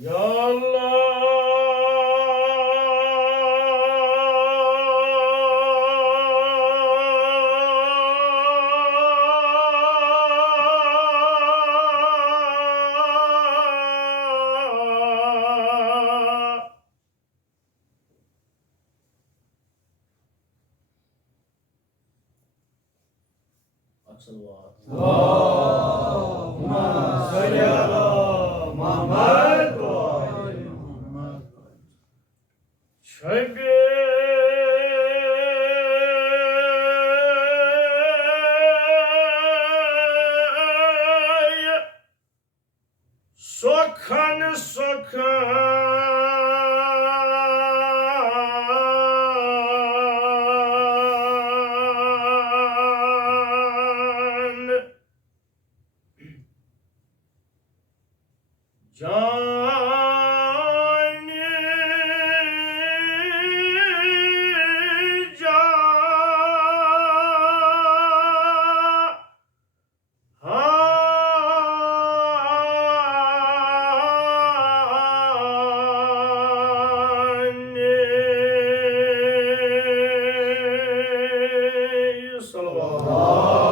Ya Allah. Aksalawat. Allahumma salli ala Muhammad wa ali Muhammad. Şöyle sokan cani cani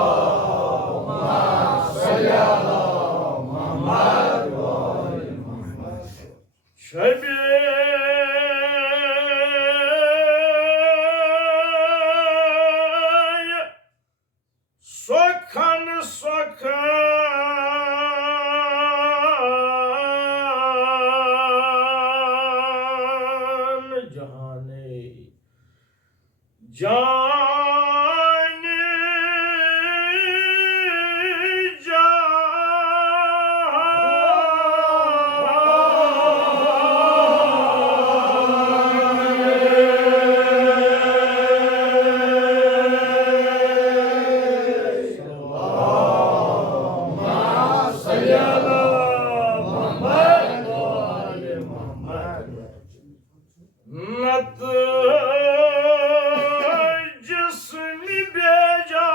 Allahumma salli ala Muhammad wa ali Muhammad. Şöyle sokan cihane cani Allahumma salli ala Muhammad wa ali Muhammad. Nat cismi becan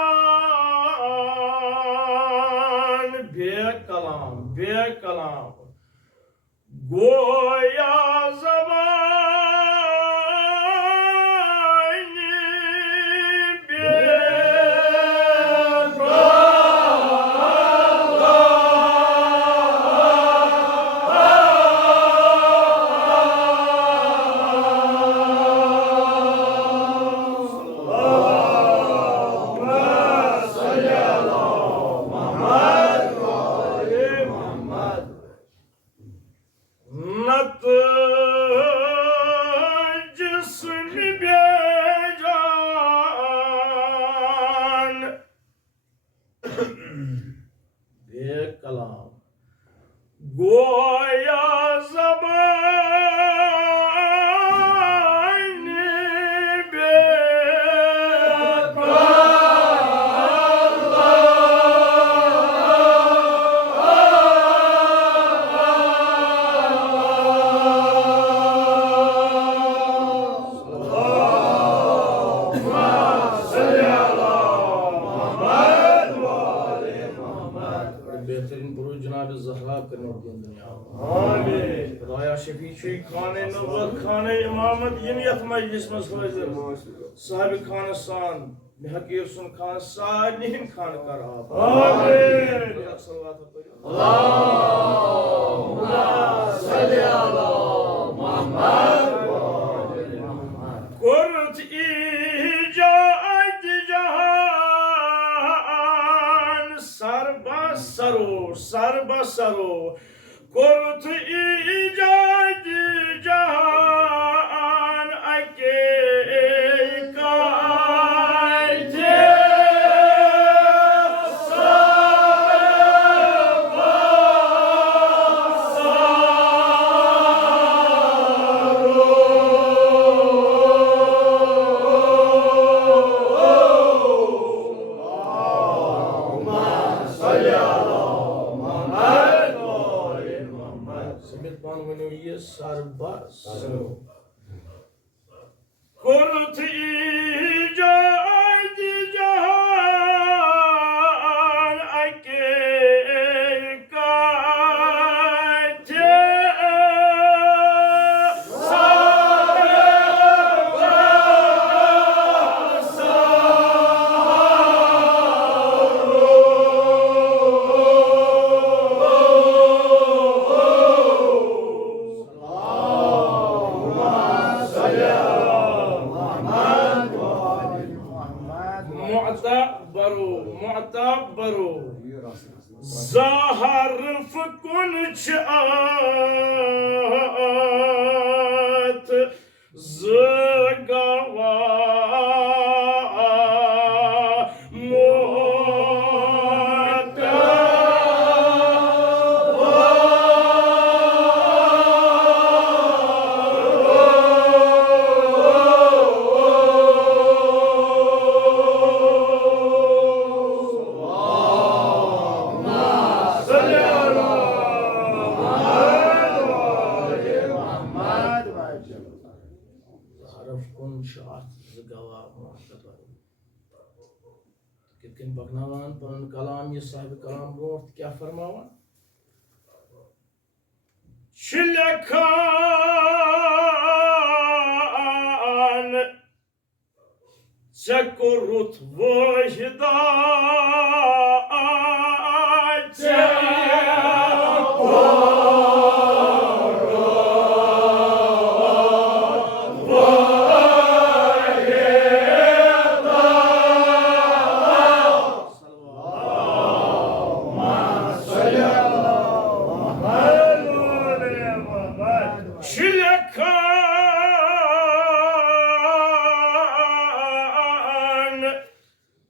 be kalam goya zamani be Nat cismi becan be kalam goya zamani be बेहतरीन पुरुष जनाब ज़हरा करने दिया दुनिया आमीन खुदाया शफी खाने नबूवत खाने इमामत यनियत मजलिस में हाजिर साहिब खानसान हकीर सुन खान सालिहीन खान कर आप आमीन अल्लाहुम्मा सल्ली अला मुहम्मद व आलि मुहम्मद कुर्त इजाद जहान सरबसरो कुर्त इजाद जहान अके कुर्त इजाद जहान अके काटे Zaharf kunçat zgava Baknavan panun kalam ye sahibi kalam bort kya farmawan Şilekan Zekurut vajda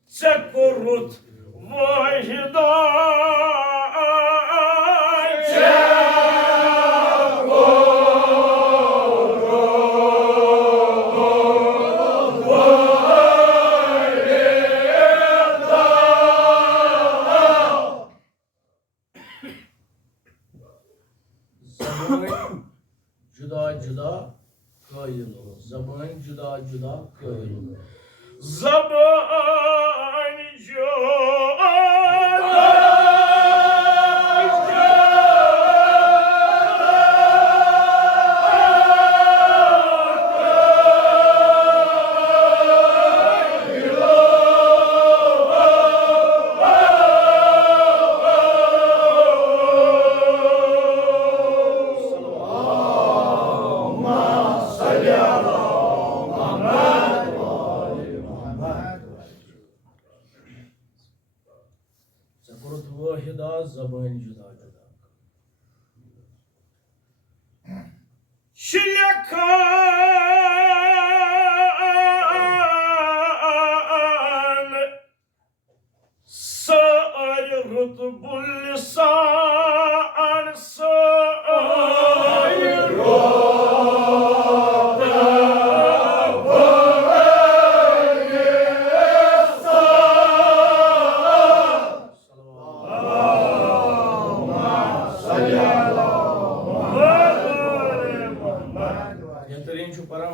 Zekurut vajda Juda juda kail ho. Zaban juda juda kail ho. Zaban juda Zakurut vahida zaban juda juda Şilekan Sayrut bullisan sayrut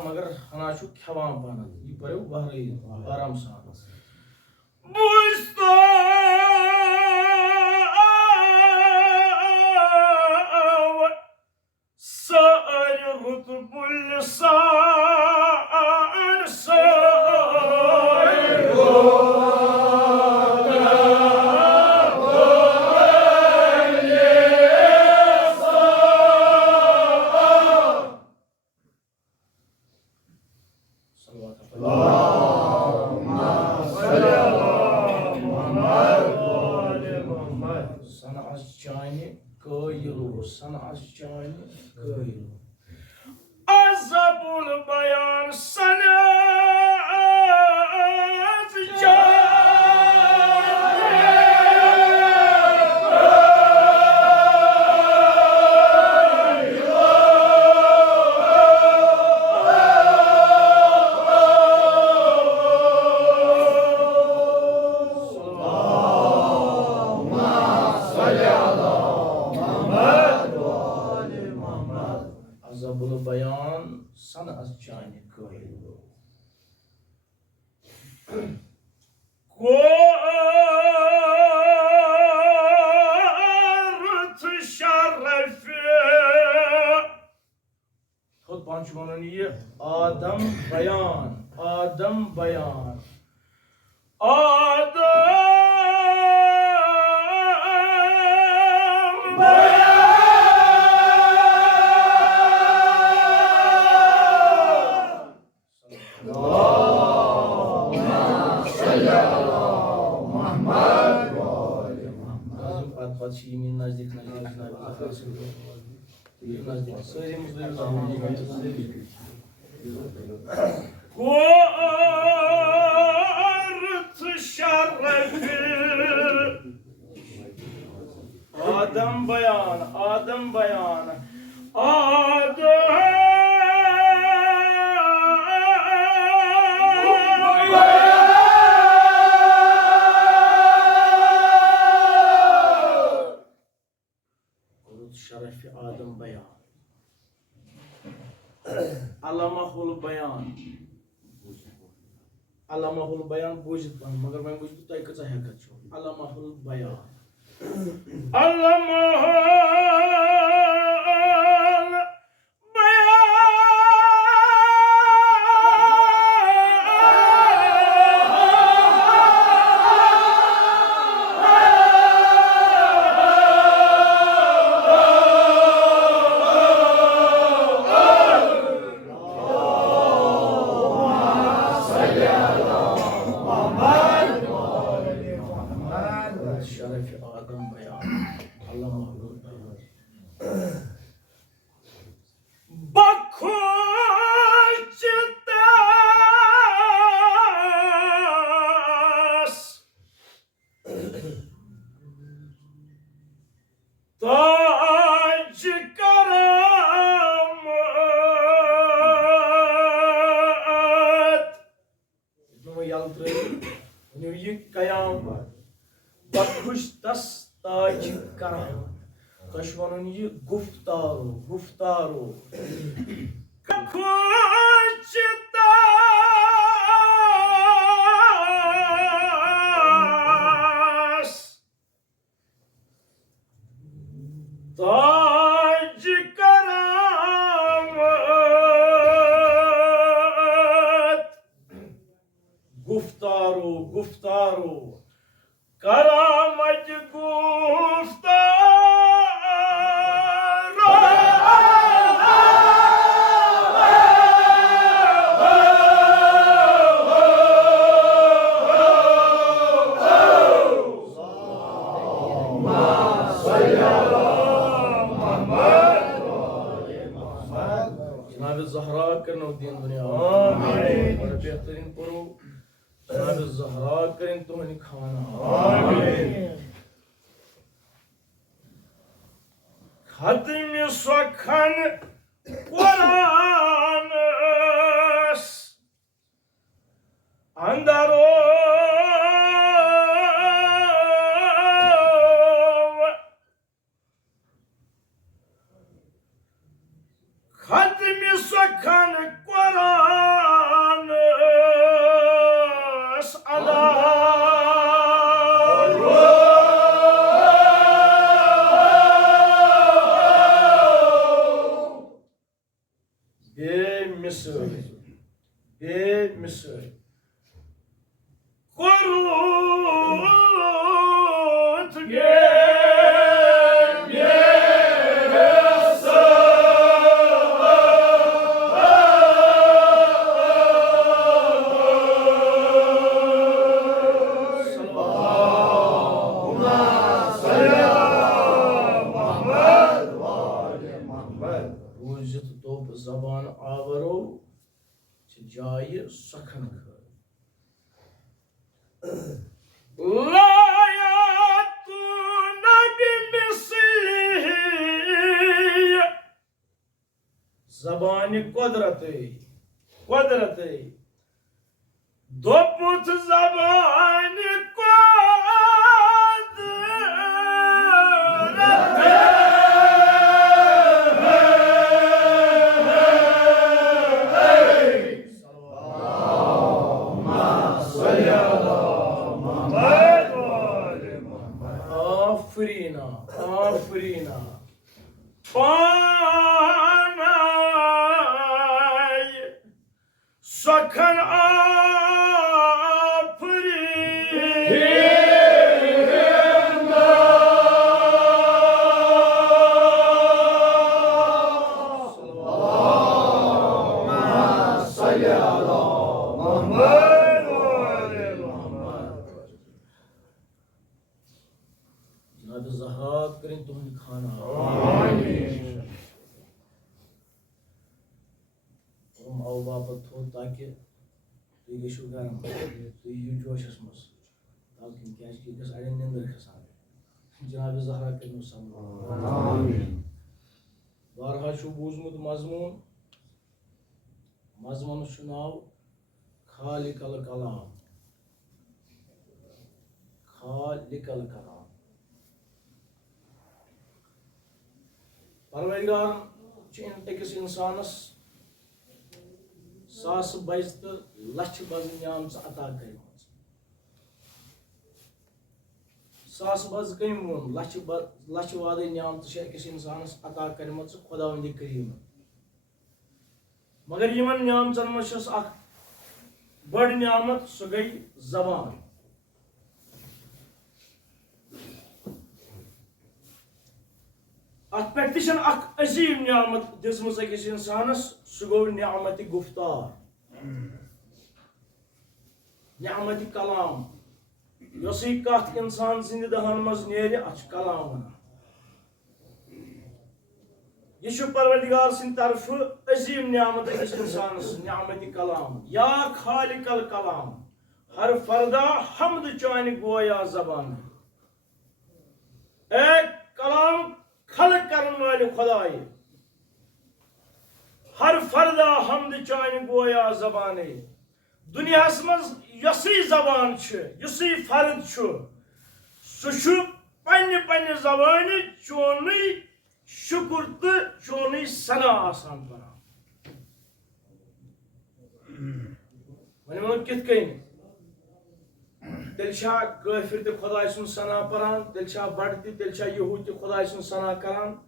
मगर हनाशु खवाम पाना ये परे बाहर आराम से बुस्ता सायरुत बुल्सान सायरुत Azabul bayan sana Azabul bayan sana az çayını koyuyor. Kuart şerefi Hod pançmanın iyi Adam bayan Adam bayan Adam bayan Kuart şerrefi Adem bayanı, Adem bayanı, Adem şerefi Adem bayan Alamahul bayan Alamahul bayan bujit ban magar main bujit tay kaca hekat chu Alamahul bayan Alamahul şerefi Adem bayan Allah mahvur bayan Bakıştas Tac karamat Bunu yaldırayım Bunu yık kayam var Bakıştas tac karamat Taşvanın yı guftaru Guftaru Bakıştas Tac karamat Guftaru Guftaru Karamat Guftaru Cenab-ı Zahra करनो दिन दुनिया आमीन और बेहतरीन करो Cenab-ı Zahra करें तुम्हें खाना आमीन Hatmi Sakan Kur'an'ız Andaro Hatmi Sakan Kur'an'ız Andaro Mısır Kurut Zaban avaro Jai sakhan kar La yatuna bimislihi Zabani Qudrati Doput zabani Afrina Panay Sakan Afrina तो बापत थो ताकि तुम गो गरम तुम यू जोशस मज ताकि क्या अड़े निंदर खसान जनाब ज़हरा कर समझ बारहा बूजमुत मजमून मजमून नाव खालिकल कलाम खालिकल कलाम परवरदिगार अकिस इंसानस सास बज तो लछ बज नियाम अता कर सास बज कम वोन लछ वाद नियाम अकिस इंसानस अता कर खुदावंद करीम मगर यमन नियामतन मज बड़ नियामत सह गई जबान अत पे अजीम नियामत दिसम अकिस इंसानस सह गो नियामत गुफ्तार नियामत कलाम यस कत इंसान सिंद दहन मज नेर अत कलाम वन यह परवरदिगार सिंद तरफ अजीम नियामत अकिस इंसानस नियामत कलाम या खालिकल कलाम हर फरदा हमद चान गोया जबान ए कलाम खलक करन वाले खुदाए हर फरदा हमद चान गोया जबान दुनिया मज यसी जबान युसी फर्द सह पन्ने जबान चोन शुक्र तो चोन सना आसान परान वो कित कन तेल काफिर तो खुदा सुन सना परान तेल बड़ तेल यहूद तो खुदा सुन सना करान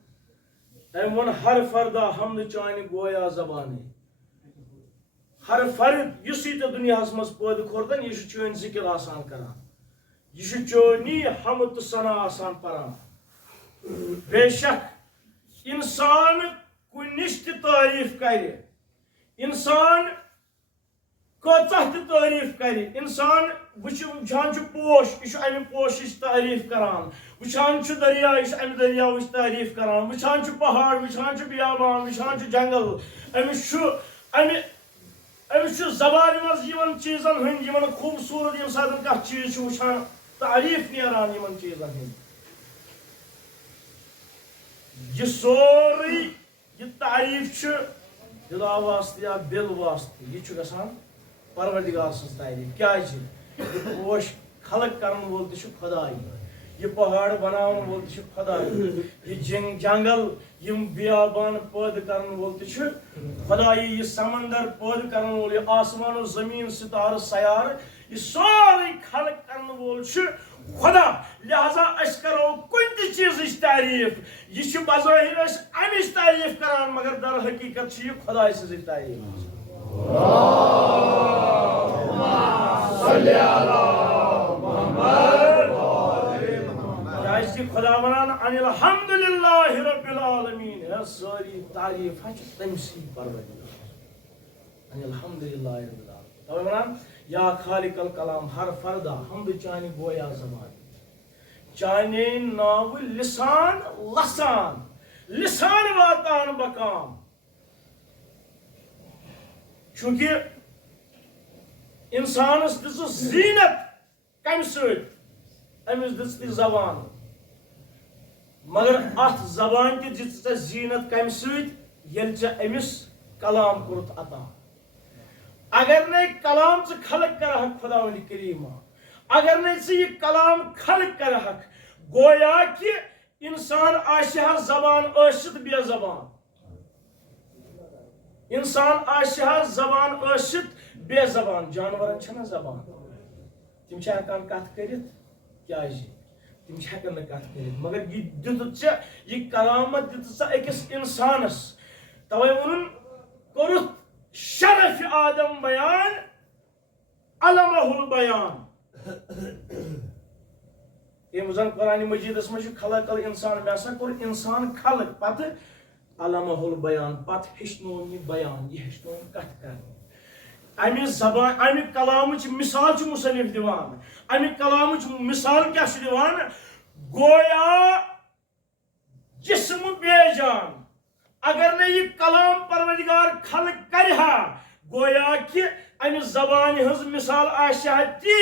अम वो हर फरदा हमद चान गोया जबान हर फर्द इस तो दुनिया मज पैदा खोर्तन यह चोन जिक्र आसान करान यह चोनी हमद तो सना आसान परान बेशक इंसान कुनिश तारीफ कर इंसान कतः तारीफ कर इंसान वुचान पोश यह अमि पोश तारीफ करान वुचान दरिया यह अमि दरिया तारीफ करान वुचान पहाड़ वुचान बियाबान वुचान जंगल अमिस जबान मज चीजन हंद खूबसूरत ये सात कह चीज वुचान तारीफ नान इन चीजन हंद यह सोरी यह तारीफ दिला वास्ते या दिल वास्ते यह गसान परवरदिगार सज तारीफ क्या पोश खलक करन वोल तो खुदाई यह पहाड़ बनावन वोल तो खुदाई यह जंगल यम बियाबान पैदा करन वोल तो खुदाई यह समंदर पैदा करन वोल यह आसमान जमीन सितार सयार यह सारी खलक करन वोल खुदा लिहाजा अस करो कुन चीज तारीफ यह बज़ाहिर अमिश तारीफ करान मगर दर हकीकत यह खुदा सज तारीफ खुदा वनान अनिलहम्दुलिल्लाहि रब्बिल आलमीन सारी तारीफ तमसी परवरदिगार अनिलहम्दुलिल्लाहि रब्बिल आलमीन तवे वनान या खालिकल कलाम हर फरदा हमद चानि गोया जबान चाने नाव लिसान लिसान वातान बकाम चूंकि इंसानस this Zeenat come Amish this जबान मगर अत जबान ति this Zeenat come Amish Kalam court अता अगर न कलाम खलक कर खुदावंद करीमा अगर न यह कलाम खलक कर गोया कि इंसान आशा जबान आशित बे जबान इंसान आशा जबान आशित बे जबान जानवर छना जबान तिम हेकान कत कर क्या तिम हेकन कत कर मगर यह दित यह कलामत दित अकिस इंसानस तवे वोन कोरुत शरफ आदम बयान अलमहुल बयान ये कुरान मजीदस मज खलकल इंसान मे हसा कोर इंसान खलक पत अलमहुल बयान पत हेचनोन यह बयान यह हेचनोन कत कर अमि जबान अमि कलाम मिसाल मुसनिफ दिवान अमि कलाम मिसाल क्या दिवान गोया जिस्म बेजान अगर न यह कलाम परवरदिगार खलक करहा गोया कि अमि जबान हज मिसाल आती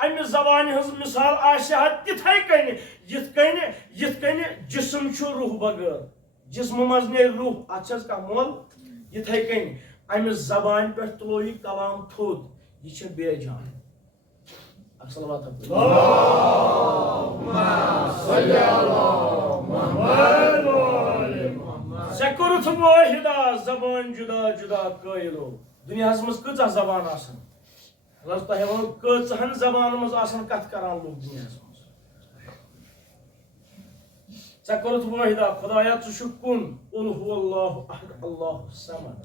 अमि जबान हज मिसाल तिथै कन जिस्म छु रूह बगैर जिस्म मज ने रूह अत कह मोल इथै कन अमि जबान पे तुलो यह कलाम थोद यह बेजान ज़कुरुत वाहिदा जबान जुदा जुदा कइलो दुनिया मज कचा जबान तह वो कचहन जबान मज कथ करान लोग दुनिया मज ज़कुरुत वाहिदा खुदाया चुकुन कुल हुवल्लाहु अहद अल्लाहु समद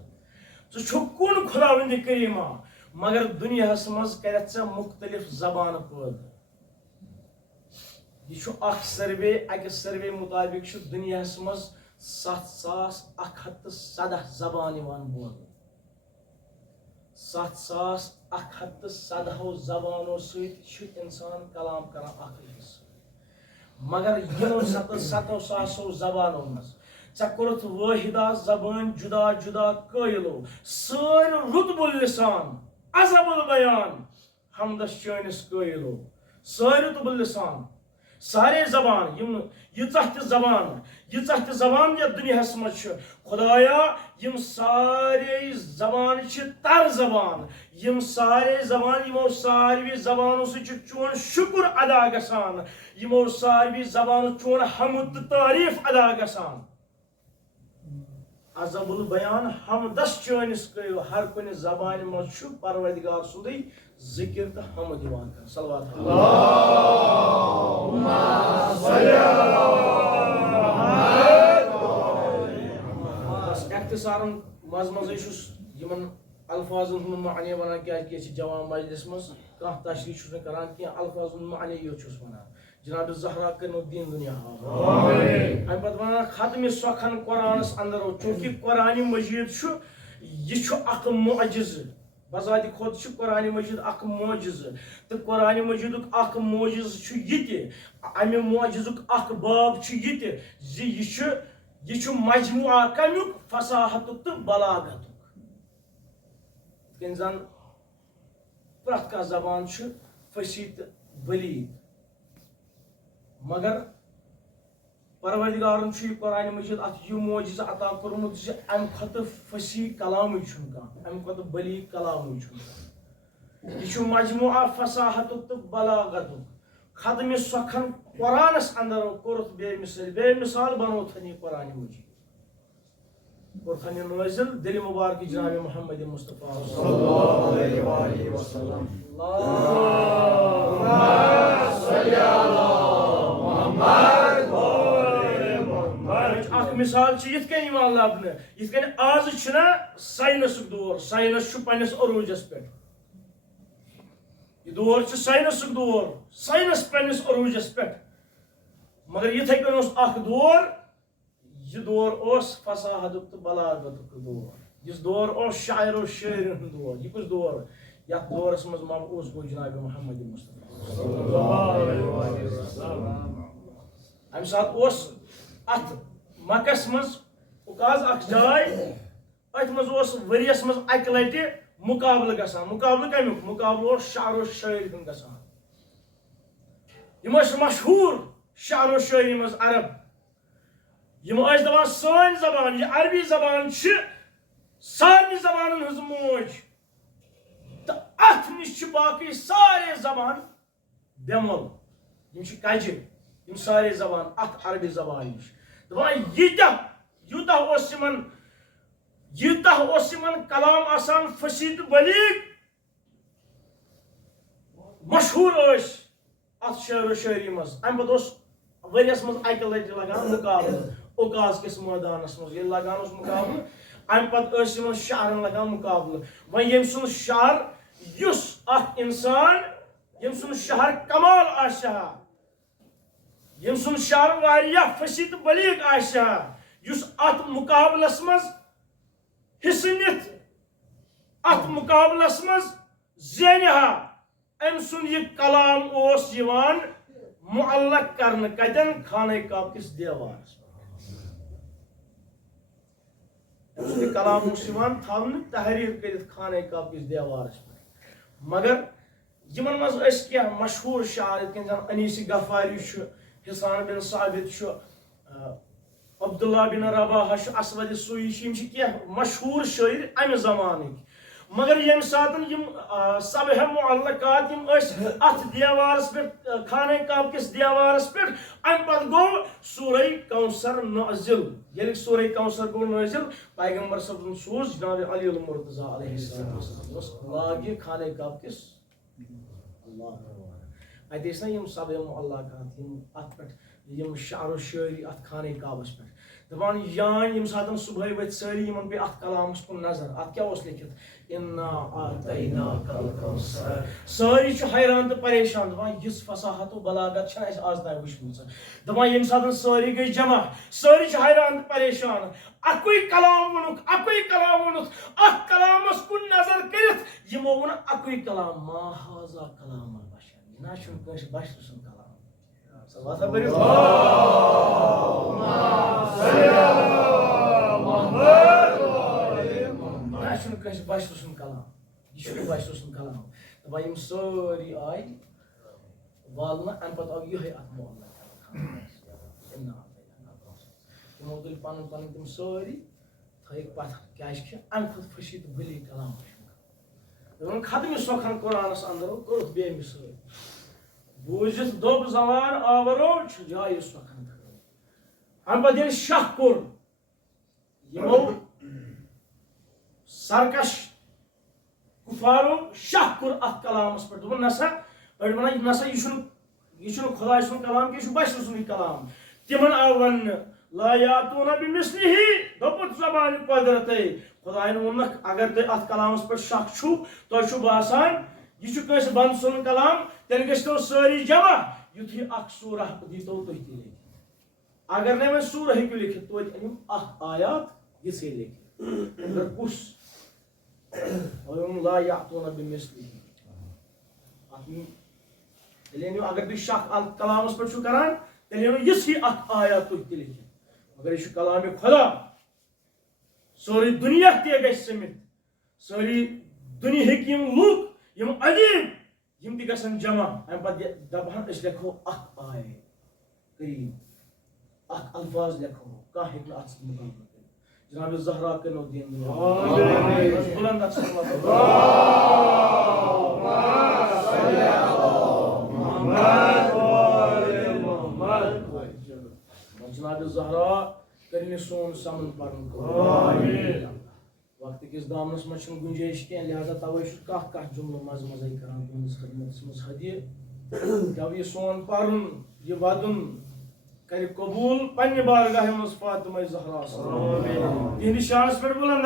चुकुन खुदावंद करीमा मगर दुनिया मज कर मुख्तलिफ जबान पैदा यह सर्वे अक सर्वे मुताबिक दुनिया मज 7,117 जबान बोल 7,117 जबानों सत इंसान कलाम कर मगर यमो 7,000 जबानों मज ज़कुरुत वाहिदा जबान जुदा जुदा कइलो सर रुतबुल लिसान अज़बुल बयान हमदस चैनिस कइलो सर रुतबुल लिसान सारे जबान यीचह जबान या दुनिया मज खुदाया यम सारे जबान तर जबान यम सारे जबान यमो सारवी जबानों से चोन शुक्र अदा गसान यमो सारवी जबान चोन हमद तारीफ अदा गसान अज़बुल बयान हमदस चैनिस कइलो हर कुन जबान मज परवरदिगार सुंदे जिक्र तो हमद दिवान कर सल्लल्लाहु इख्तिसारन मज यमन अल्फाजन मानी वन क्या जवान मजलिस मज कह तशरीह करान क्या अल्फाजन मानी योत वन जनाब ज़हरा कनुद्दीन दुनिया अम पे वन खत्म सखन कुरानस अंदर चूंकि कुरान मजीद यह मुअजिज़ बजात खुद कुरान मजीद मोजिज़ तो कुरान मजीद मोजिज़ अमे मोजिज़ुक बाब यह मजमुआ कमुक फसाहत तो बलागत जन प्रत कह जबान फसी तो बलीग मगर परवरदिगारन कुरान मजीद अत यह मोजिज़ अता कोर्मुत अम खत फसी कलाम अम खत बलीग कलाम यह मजमुआ फसाहत तो बलागत खत्म सखन कुरानस अंदर कोर्थ बेमिसाल बनोथन कुरान मजीद कोर्थन नाजिल दिल मुबारक जनाब मोहम्मद मुस्तफा सल्लल्लाहु अलैहि वसल्लम मिसाल लबन ये आज साइनस दौर साइनस पन्नस अरूजस पे यह दौर साइनस दौर साइनस पन्नस अरूजस पे मगर इथे कन दौर यह दौर फसाहत तो बलागत दौर इस दौर शायर शायर दौर यह कुछ दौर ये दौरस मज मबूस गो जनाब मोहम्मद मुस्तफा अम सात अत मकस मज जाय अत मज वरियस मज अक लट मुकाबल गसान मुकाबल कमुक मुकाबल शायर शायर गसान यम मशहूर शायर शायरी मज अरब यम दपान सन जबान यह अरबी जबान सारे जबान हज मोज तो अथ नश बाकी सारे जबान बेमोल यम कज यम सारे जबान अथ अरबी जबान नश दपान यूतः कलाम आसान फसीद बलीग मशहूर अत शेर शायरी मज अम पे वरियस मज अक लट लगान मुकाबल ओकाज किस मैदानस मज लगान मुकाबल अम पे शाहरन लगान मुकाबल वन यम सुन शाहर युस इंसान यम सुन शाहर कमाल आशा यम सुन शाहर वारिया फसीद बलीग आशा युस अत मुकाबलस मज हिस्स नित अत मुकाबलस मज ज़ेनहा अम सुन यह कलाम मुअल्लक करन कदन खाने काब किस देवारस कलाम थावन तहरीर कर खाने काब किस देवारस मगर यमन मज क्या मशहूर शार जन अनीस गफारी हिसान बिन साबित अब्दुल्ला बिन रबाह असवद सूई क्या मशहूर शायर अमे जमान मगर यम सात सब मुअल्लकात अथ देवारस पे खाने काब किस देवारस पे अम पत गो सूरह कौसर नाजिल ये सूरह कौसर गो नाजिल पैगंबर सब सूज जनाब अली अल मुर्तजा अलैहिस्सलाम लागे खाने काब किस अल्लाह अत यम सब मुअल्लकात अथ पे शार शायरी अथ खाने काबस पे दपान यान यम सात सुबह वत सारी यमन पे अथ कलामस कुन नजर अथ क्या लिखित इन्ना आतैना कल कौसर सारी हैरान तो परेशान दपान यस फसाहत तो बलागत छ अस आज तक वुचमत दपान यम सात सारी गई जमा सारी हैरान तो परेशान अकुई कलाम वनुक अख कलामस कुन नजर करित यमो वन अकुई कलाम मा हाजा कलाम बशर ना शुन कश बशर सुन कलाम सलात बरि बशर सुन कलाम यह बशर सुन कलाम दपा यम सारी आय वालना अम पत आव यह अत तमो तुल पन पन तम सारी थक पथ क्या अम खुद फशी तो भली कलाम खत्म सोखन कुरानस अंदर कोर बे मिसाल बूझित दोब जवान आवरो जाय सोखन अम पत ये शह कोर यमो सरकश कुफारो शह कोर अत कलामस पे दोपन नसा अड़ नसा यह खुदा सुन कलाम कि बशर सुन कलाम तिमन आव वन ला यातूना बिमिस्लिही दोपुत जबान कुदरत खुदायन वोनक अगर तुम अत कलामस पे शक छु तो बासान यह कस बंद सुन कलाम तेल गो सारी जमा युथ अख सूरह दीतो तुह लिखित अगर ने सूरह हेकु लिखित तो अख आयात ये लिखित कुस ला यातूना बिमिस्लिही अगर तुम शक अत कलामस पे करान तेल यी अख आयात तुह लिखित मगर यह कलाम खुदा सारी दुनिया ते समित सारी दुनिया लूक यम अदीब यम तन जमा अम पे दपान लिखो अख आय करीब अख अल्फाज लिखो कह हे अत मुकाबला जनाब ज़हरा कनो दीन बुलंद जनाब ज़हरा कर सोन समन पढ़ वक्त किस दामनस मज गुंजाइश कह लिहाजा तवे कह जुमलो मज मजे करान तुंदिस खदमत मज हदिय जब यह सोन पढ़न यह वदन कर कबूल पन्ने बारगाह मज फातिमा ज़हरा तिहंद शानस पे बुलंद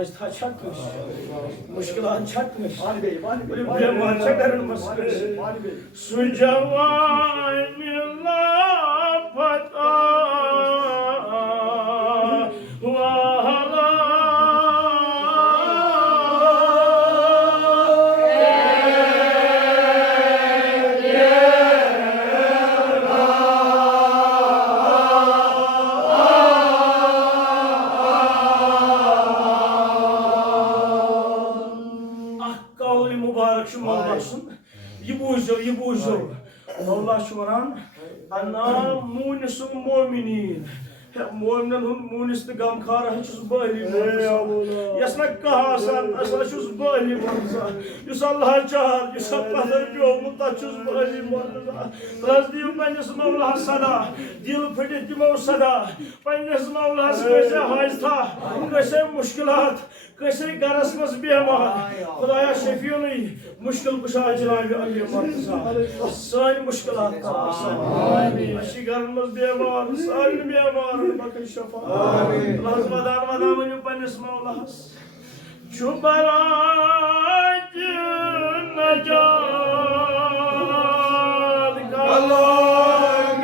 Hasta çatmış. Muşkilat çatmış. Vali Bey, Vali Bey. Böyle muhaçe verilmez. Vali Bey. Sucavanilla pata vahala. Yibuzur. Allah şumaran. Anna munisum mu'minin. Mu'minin munisni gamkara hiç bali. Yasnak kahasan aslaşuz bali manza. Yusallah çağır. Yusappadır bir oğlu taçuz bali manza. Razdiyum panjas mavla sada. Dil fedeti mav sada. Panjas mavla köse haista. Köse muşkilat. Köse garasmaz bir ama. Khudaya şefiyonu मुश्किल कुशा जनाब अली मर्तजा सारी मुश्किलात का आमीन अशी गरमज बेमार सारी बेमार बकन शफा आमीन अल्लाह मदान मदान पन्नस मौलास शुबराज नजात कलाम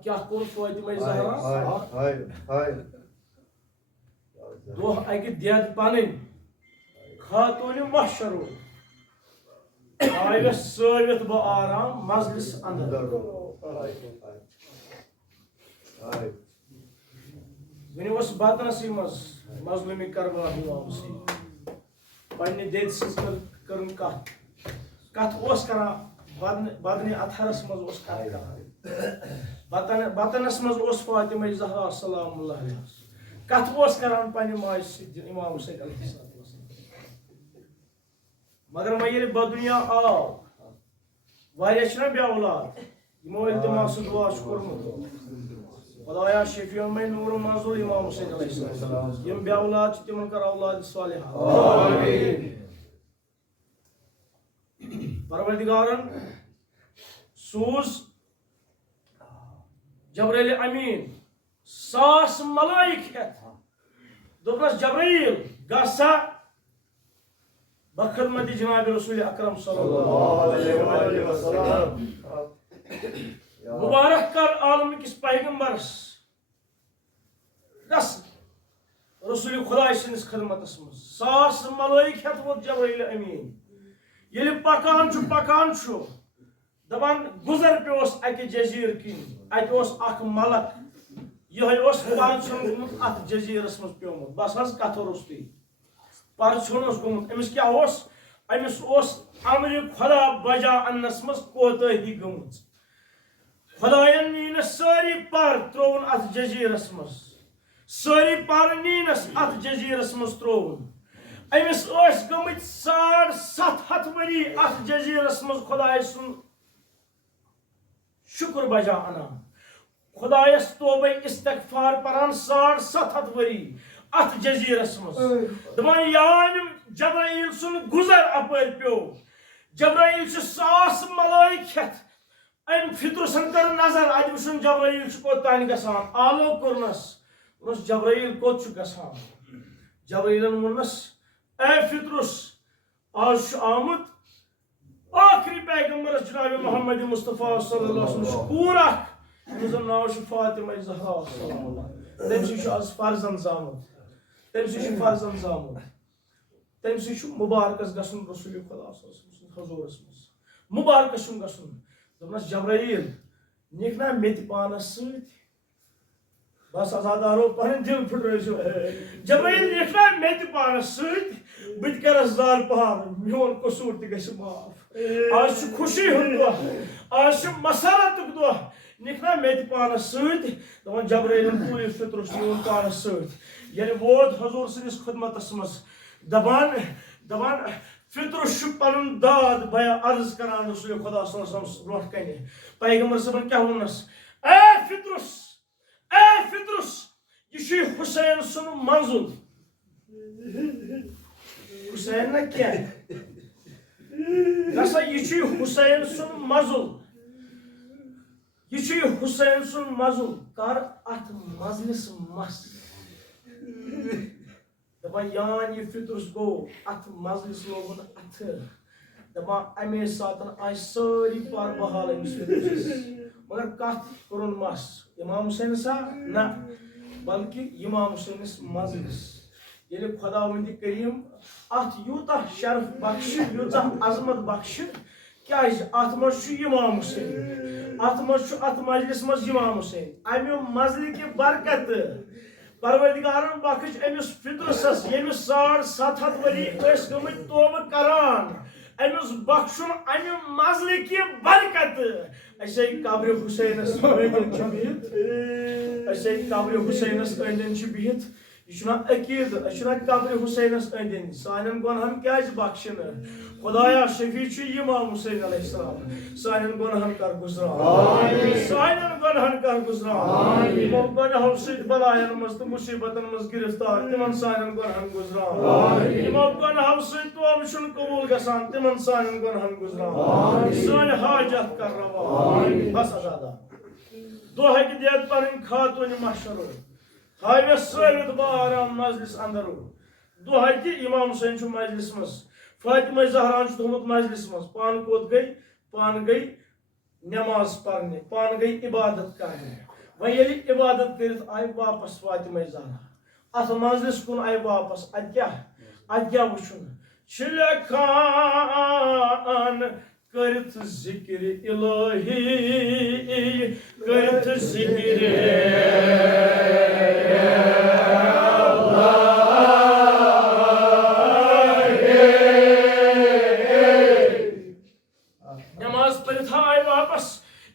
क्या कोर फातिमा ज़हरा दो अकि देद पन खातून महशर आयस सवित बह आराम मजलिस अंदर वन बतनस मज मजलूमी करबला इमाम पे देद सज कर कत करान बदन अथरस मज बतनस मज फातिमा ज़हरा सलामुल्लाह कत करान पन्ने माज इमाम हुसैन मगर मैं ये बदुनिया आव वारिया बे औलाद यमो इल्तिमा सु दुआ कोरमुत खुदाया शफीउ में नूर मंजूर इमाम हुसैन यम बे औलाद तिमन कर औलाद सालिहा आमीन परवरदिगारन सूज जबरील अमीन 100 मलाइक दोपनस जबरील गसा बखदमत जनाब रसूल अकरम सल्लल्लाहु अलैहि वसल्लम मुबारक कर आलम किस पैगंबरस दस रसूल खुदा सिंस खदमतस मज 100 मलाइक वो जबरील अमीन ये पकान दपान गुजर पे अकि जजीर किन अत मलक यह अत जजीरस मज प्योमुत बस कथ रुस्ती पर गोमुत अमिस क्या अमिस अमर खुदा बजा अन्नस मज कोताही गमच खुदायन नीनस सारी पर त्रोन अत जजीरस मज सारी पर नीनस अत जजीरस मज त्रोन अमिस गमत 750 वरी अत जजीरस मज खुदाय सुन शुक्र बजा अनान खुदायस तोबे इस्तगफार परान 750 वरी अत जजीरस मज दपान यान जबराइल सुन गुजर अपर प्यो जबराइल 100 मलाइक अम फितरुसन कर नजर अज वुन जबराइल कोतान गसान आलो कोरनस जबराइल कोत गसान जबराइलन वोनस ए फितरुस आज आमुत आखिरी पैगंबर जनाब मोहम्मद मुस्तफ़ा सल्लल्लाहु अलैहि वसल्लम पूरा मुझे नाम फातिमा ज़हरा तमसी आज फर्जन जामुत तमसी फर्जन जामुत तमसी मुबारकस गसन रसूल खुदा हजूरस मज मुबारकस गसन दपनस जबराइल निकना मेत पानस सत बस आजादारो पहन दिल फुटरो जबराइल निकना मेत पानस सत बत करस जाल पहाड़ मोन कसूर त गस माफ आज खुशी हुंद आज मसरत दो निकना मेत पानस सत दपन जबराइल पूरे फितरस मोन पानस सत यानी वोत हजूर सदिस खिदमतस मज दबान दबान फितरस पन दाद बया अर्ज करान रसूल खुदा सल्लल्लाहु अलैहि वसल्लम ब्रोह कने पैगंबर सबन क्या वनस ए फितरस ये हुसैन सुन मंजुल हुसैन ना क्या गसा ये हुसैन सुन मंजुल ये हुसैन सुन मंजुल कर अत मजलिस मस दपा यान ये फितरस गो अत मजलिस लोगन अथ दपा अमे सातन आय सारी पार बहाल मगर कथ करुन मस इमाम हुसैन सा ना बल्कि इमाम हुसैन मजलिस ये खुदावंद करीम अत यूता शरफ बख्श यूता अजमत बख्श क्या अत मज इमाम हुसैन अत मजलिस मज इमाम हुसैन अमे मजलि की बरकत परवरदिगारन बख्श अमिस फितरसस यमिस 750 वरी गमत तोब करान अमिस बख्शुन अमे मजलि की बरकत ऐसे कब्र हुसैनस ऐसे कब्र हुसैनस अंदन बिहित यह अकीद कब्र हुसैनस अंदन सानन गुनहन क्या बख्शन खुदाया शफी इमाम हुसैन अलैहिस्सलाम सानन गुनहन कर गुजरान सानन गुनहन कर गुजरान इमाम गुनहों सत बलायन मज तो मुसीबतन मज गिरफ्तार तिमन सानन गुनहन गुजरान इमाम गुनहों सत तौबह छुन कबूल गसान तिमन सानन गुनहन गुजरान सान हाजत कर रवा बस आजादा दो हक दियत पन खातून महशरो हावे सरित बाराम मजलिस अंदरो दो हक इमाम हुसैन छु मजलिस मज फातिमा ज़हरा थोमुत मजलिस मज पान कोत गई नमाज पढ़ने पान गई इबादत करने वह ये इबादत कर आय वापस फातिमा ज़हरा अत मजलिस कुन आय वापस अत क्या वुचुन छिलखान करत जिक्र इलाही करत जिक्र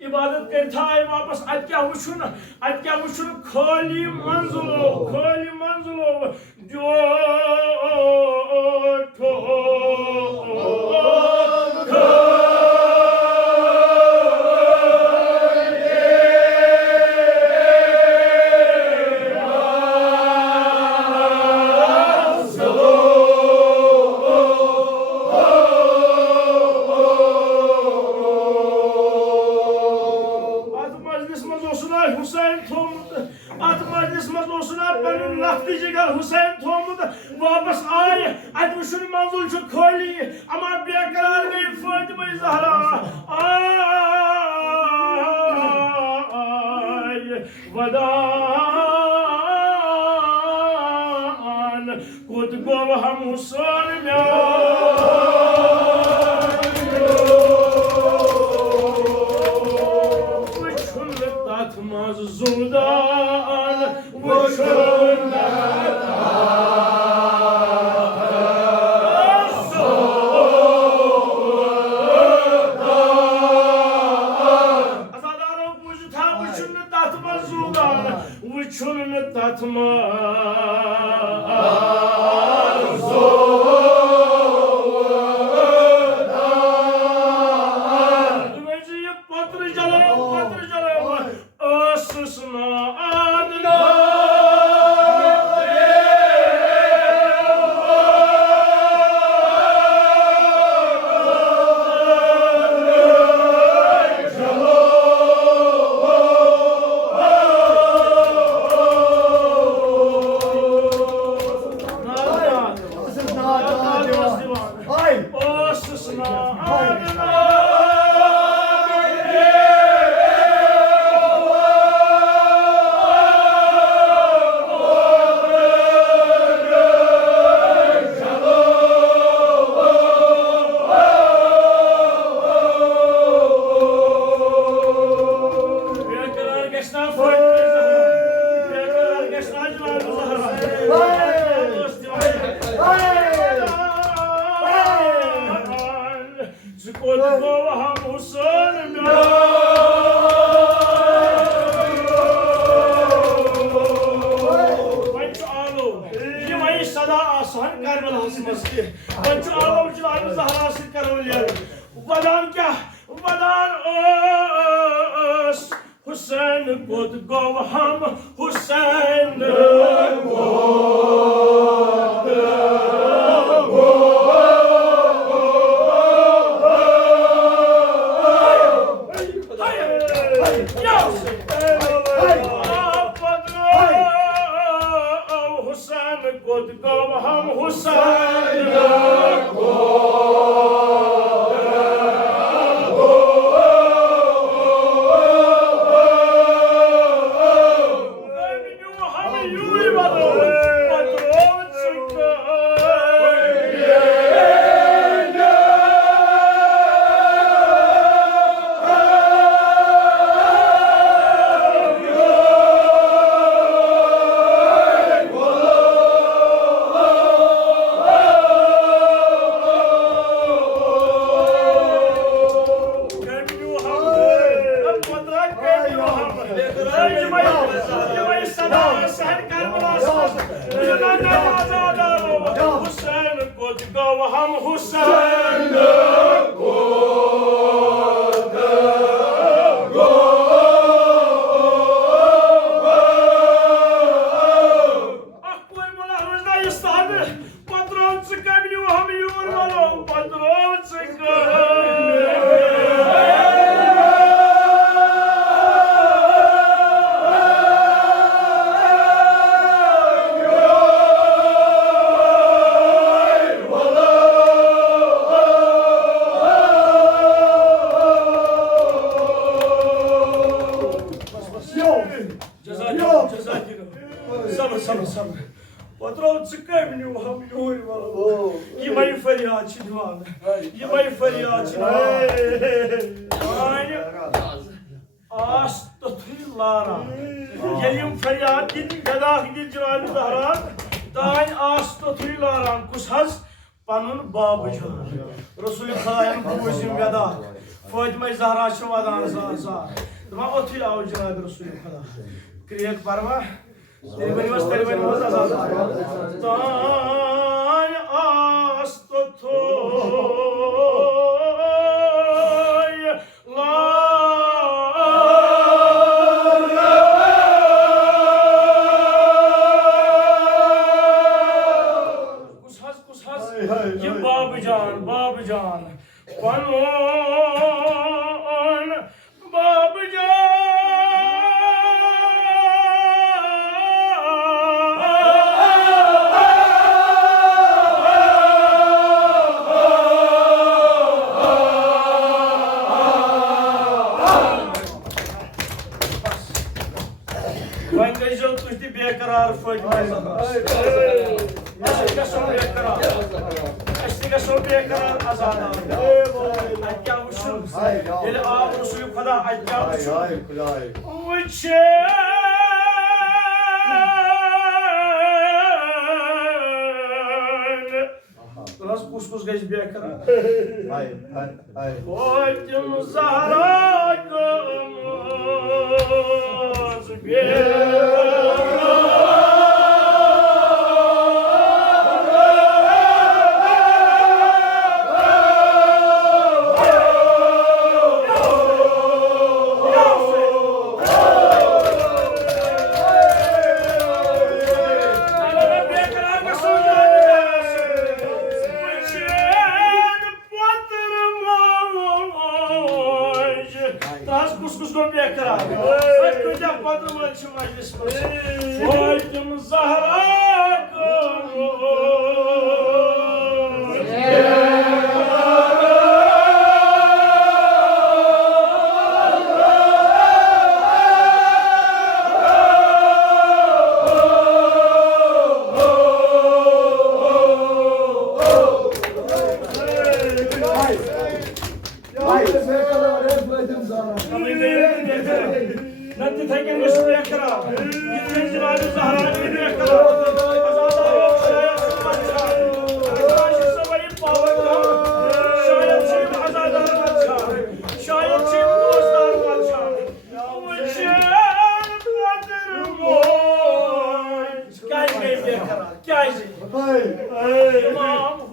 इबादत कर वापस अत क्या वुचुन खाली मंजुलो जो हुसैन थोमुत वापस आए अत वुचुन मंजुल छु खाली अमा बेकरार गई फातिमा ज़हरा आय वदान कुत गो हम हुसैन वुचुन तथ मज जुदान वुचुन बच्चों आलम जनाब ज़हरा से करवलिया वदान क्या वदान ओस हुसैन खुद गो हम हुसैन हम हुसैन हम हुसैन पनुन बाब रसूल खुदायन बूजिम गदा फातिमा ज़हरा छ वदान दमा ओथि आओ जनाब रसूल खुदा क्रिएट परवा तेरे बनिवस आजाद तान आस्तो थोय ला ये बाब जान पनोन बाब वहीं कहीं जो तुझ दी बेकरार फातिमा बेकरार आजाद क्या वुशुन ये आप रसूल खुदा क्या वुशुन कुछ गई बेकरार Fatima Zahra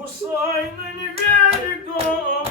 Hüseyin'in vergamı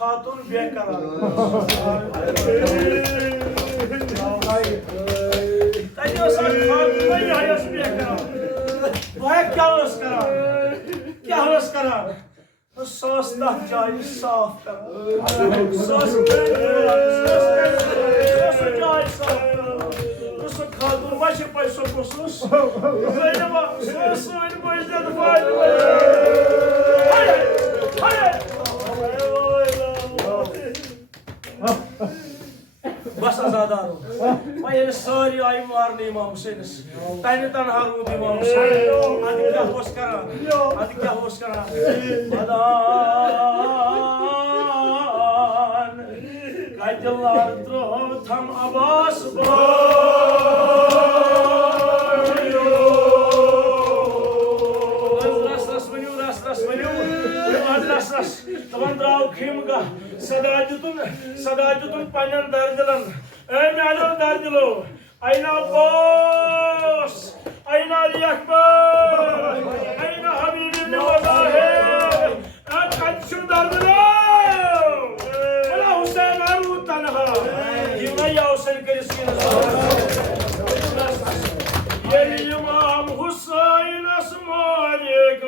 Hatun bekara. Tadi o saat hatunla yayası bekara. भाई क्या होस करा सास तक जाए साफ कर सास जाए साफ कर खातून बाशे पैसो कोसुस ज़ैनबा सोन बजद फाइल बस आजादार भाई सारी आई मारने इमाम हुसैन तने तनहा रूद इमाम हुसैन अद क्या होश करा मदान काजलार त्रो थम अबास तमन द्राव खिमगा सदाजुतुन पन्न दर्दिलन ए म्यानो दर्दिलो ऐना बोस ऐना रियकबर ऐना हबीबी नवाज़ाहिर कच्छु दर्दिलो बला हुसैन आरू तनहा जिवना या हुसैन करिस्किन ये इमाम Hussain अस्मारिक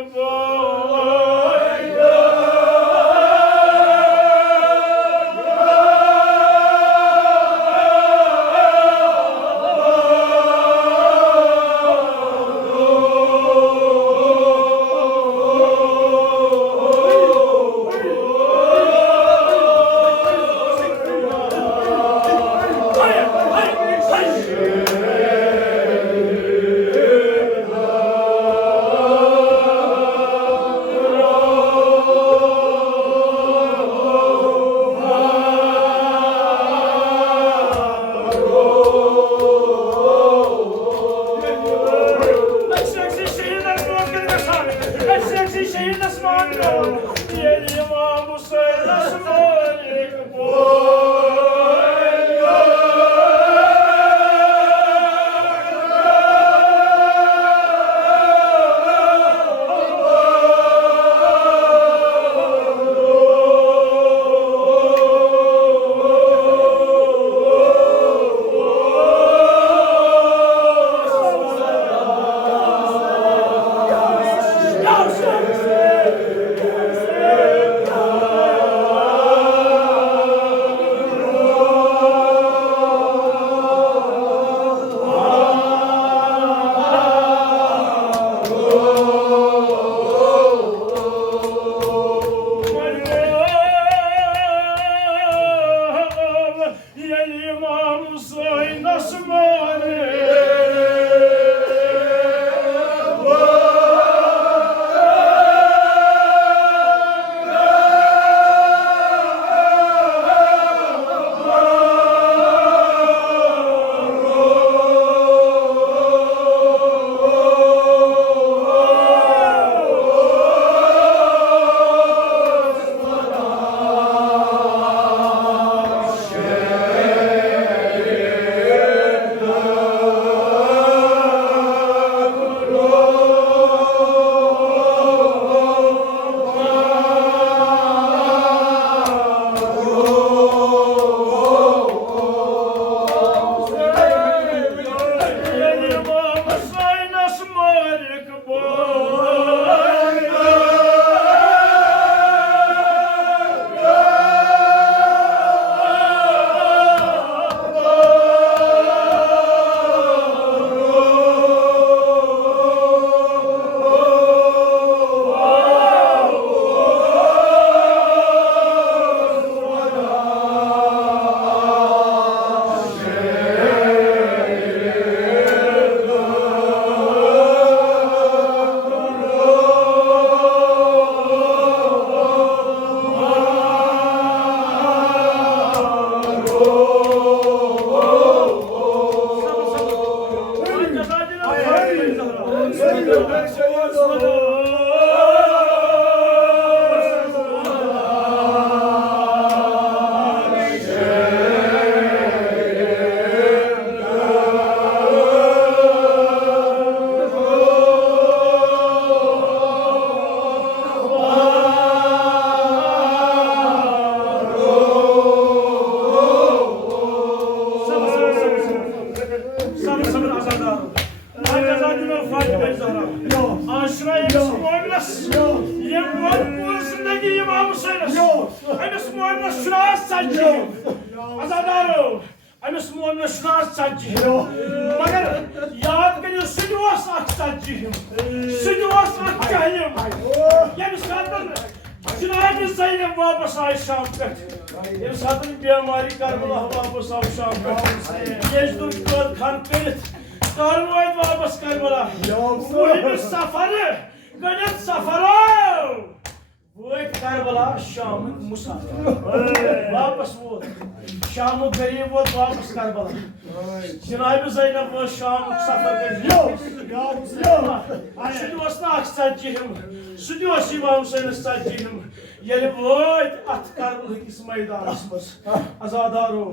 şunas sancıyım. Azadarım. Amis muamma şunas sancıyım. Magar yad geliyor südüvas ak sancıyım. Südüvas ak cahiyim. Yemiş kadın. Cenab-ı Zeynep vapas ay şampet. Yemiş kadın biyamari Karbala vapas ay şampet. Yecdur kod kanpelit. Karvayt vapas Karbala. Muhibir safarı. Gönül safarı. Bu एक Karbala Şam musafir. Vapas वो Şam गरीब वो वापस Karbala. Cenab-ı Zeynep वो Şam सफर कर Şimdi vasna aksacıyım. Şimdi vası İmam Hüseyin aksacıyım. Yeli bu at Karbala kis meydanımız. Azadaro.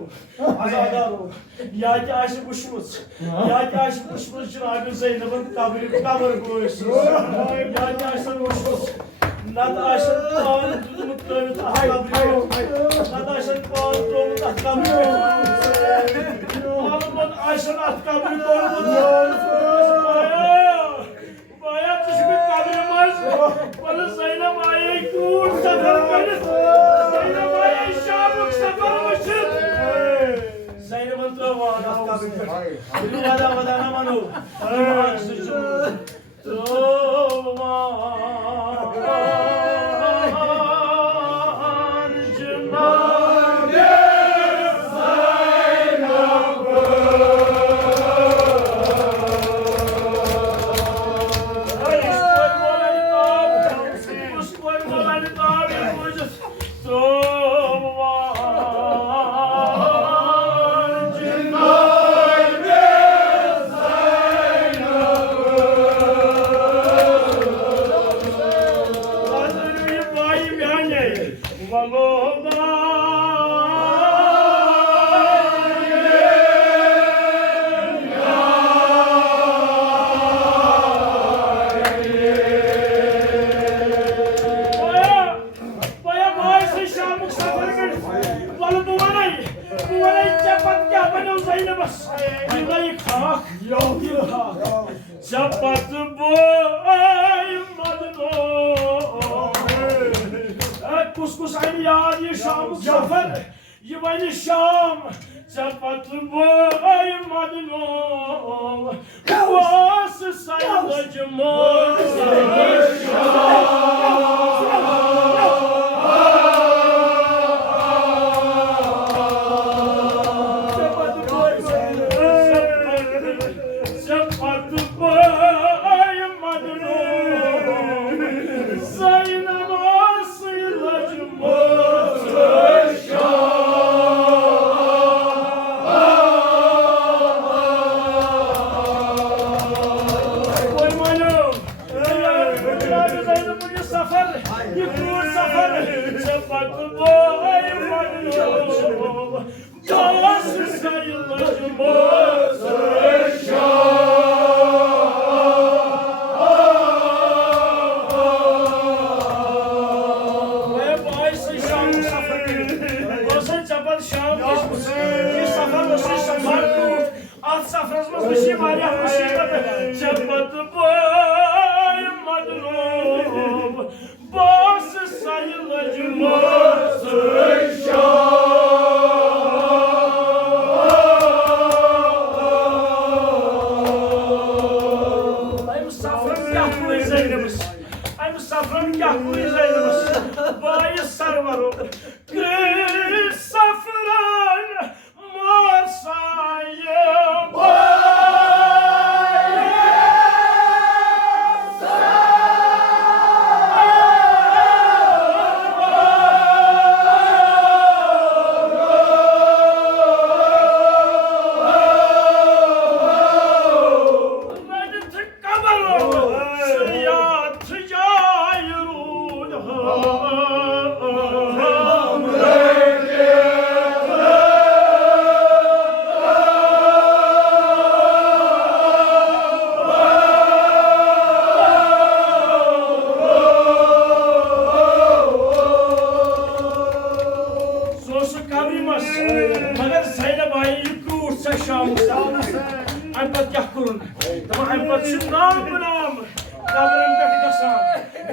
Azadaro. Ya ki Ayşe kuşumuz. Ya ki Ayşe kuşumuz Cenab-ı Zeynep'in kabri koyuyorsunuz. Ya ki Ayşe kuşumuz. Nada aşağı kağıt mutlarını atlamıyor. Nada aşağı kağıt doğumunu atlamıyor. Alman aşağı atlamıyor. Bayağı düşmüş kabirimiz. Bana Zeynep Ağa'yı kur sefer verir. Zeynep Ağa'yı şabuk sefer başır. Zeynep'in trovada kabirimiz. Biluvada vadana manu. Trovada sıçın. Kuskus aynı yağdı Şam'ı zafer. Yıvaylı Şam. Zapatlı boyum adın ol. Kuvası sayılacım ol.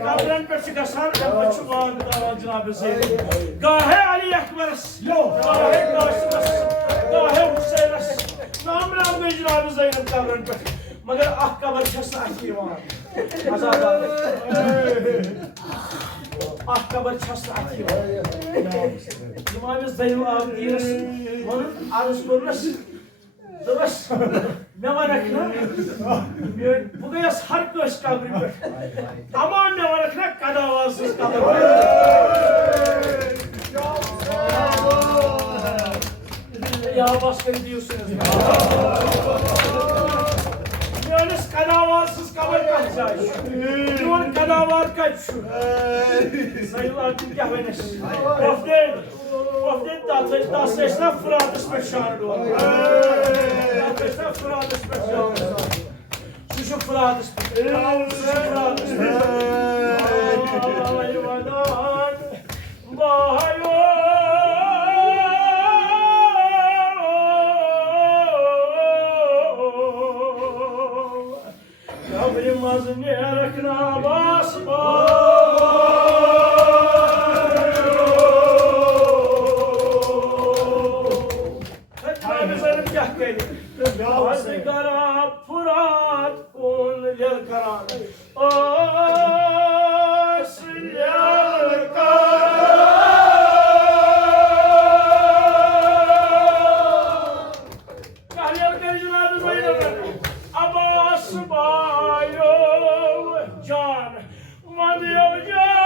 Kabren pe çıkasan açılan Cenab-ı Zeynep. Gahe Ali Ekber'es. Gahe Kaşım'es. Gahe Hüseyin'es. Namran Bey Cenab-ı Zeynep kabren pe. Magar ah kabar çasna akivan. Azadar. Ah kabar çasna akivan. Cenab-ı Zeynep abi diyeriz. Onun arız görürüz. Duruz. Ne var akına? Bu gayas har köş kabri per. Ama ne var akına kadavasız kabri. Ya başka ne diyorsunuz? Yalnız kadavasız kabri kaçacak. Diyor kadavar kaç. Sayılar din kahvenes. Ofdet da sesna Fırat'ı speşanı olur. Sesna Fırat'ı speşanı olur. Şu Fırat'ı speşanı. Fırat'ı speşanı. Ayvadan bahayo. Kabrim azın yerekna basma. Azgara Fırat un yelkaran As yelkaran Kahyal Cenab-ı Zeynep Abbas bayo can Madiyo can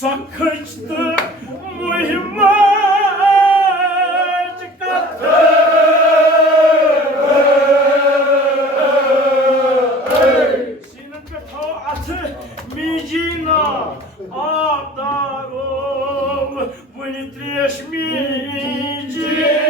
Sakıçtı mühimmat kattı. Senin bir taatı micina adarom. Bunu treş micina.